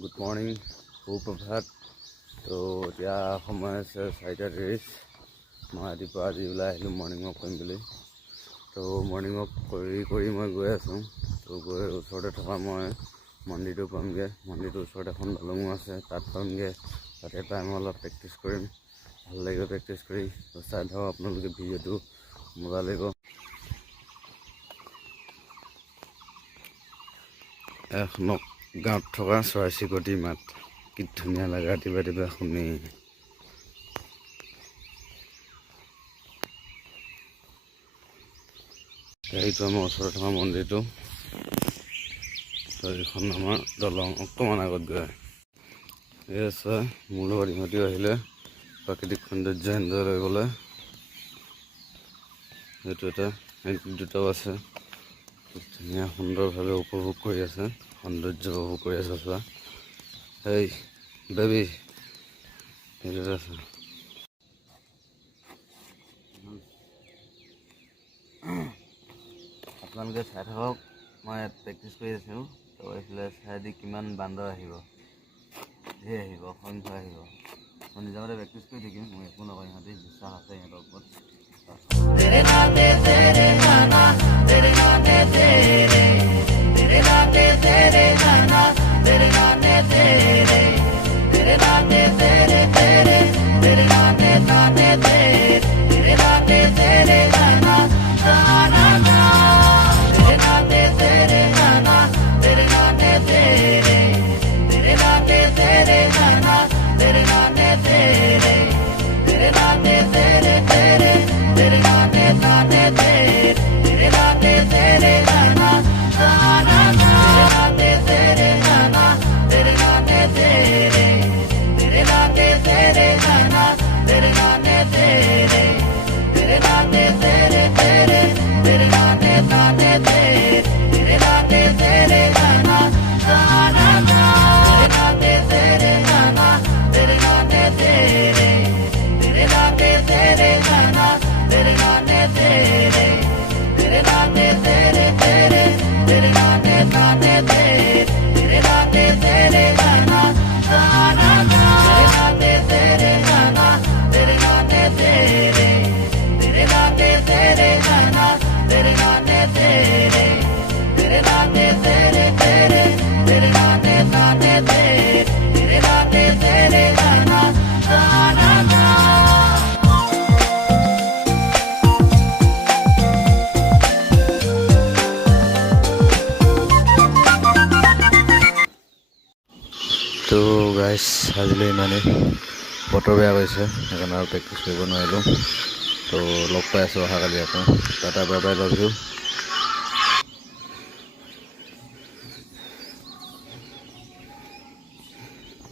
Good morning, সুপ্ৰভাত। তো এতিয়া সময় আছে 4:30। মই ৰাতিপুৱা আজি ওলাই আহিলোঁ মৰ্ণিং ৱাক কৰিম বুলি। তো মৰ্ণিং ৱাক কৰি মই গৈ আছোঁ। তো গৈ ওচৰতে থকা মই মন্দিৰটো পামগৈ। মন্দিৰটোৰ ওচৰত এখন দলঙো আছে, তাত পামগৈ। তাতে পাই মই অলপ প্ৰেক্টিছ কৰিম, ভাল লাগিব প্ৰেক্টিছ কৰি। তো চাই থাকক আপোনালোকে ভিডিঅ'টো, মজা লাগিব। এখনক গাঁৱত থকা চৰাই চিৰিকটিৰ মাত কি ধুনীয়া লাগে ৰাতিপুৱা শুনি। এইটো আমাৰ ওচৰত থকা মন্দিৰটো। তো এইখন আমাৰ দলং অকণমান আগত গৈ এই আছে। মোৰ লগত ইহঁতিও আহিলে প্ৰাকৃতিক সৌন্দৰ্য এনজয় কৰিবলৈ। সেইটো এটা দুটাও আছে, খুব ধুনীয়া সুন্দৰভাৱে উপভোগ কৰি আছে, সৌন্দৰ্য উপভোগ কৰি আছে। চোৱা এই বেবী সেইটোতে আছে। আপোনালোকে চাই থাকক, মই ইয়াত প্ৰেক্টিছ কৰি আছোঁ। তো এইফালে চাই দি কিমান বান্দৰ আহিব, ধেৰ আহিব, অসংখ্য আহিব। মই নিজৰ মতে প্ৰেক্টিছ কৰি থাকিম, মই একো নকওঁ। ইহঁতে বিশ্বাস আছে সিহঁতৰ ওপৰত। তো গাইজ আজিলৈ ইমানেই। বতৰ বেয়া কৰিছে, সেইকাৰণে আৰু প্ৰেক্টিছ কৰিব নোৱাৰিলোঁ। তো লগ পাই আছোঁ অহাকালি আকৌ। Tata bye bye, love you.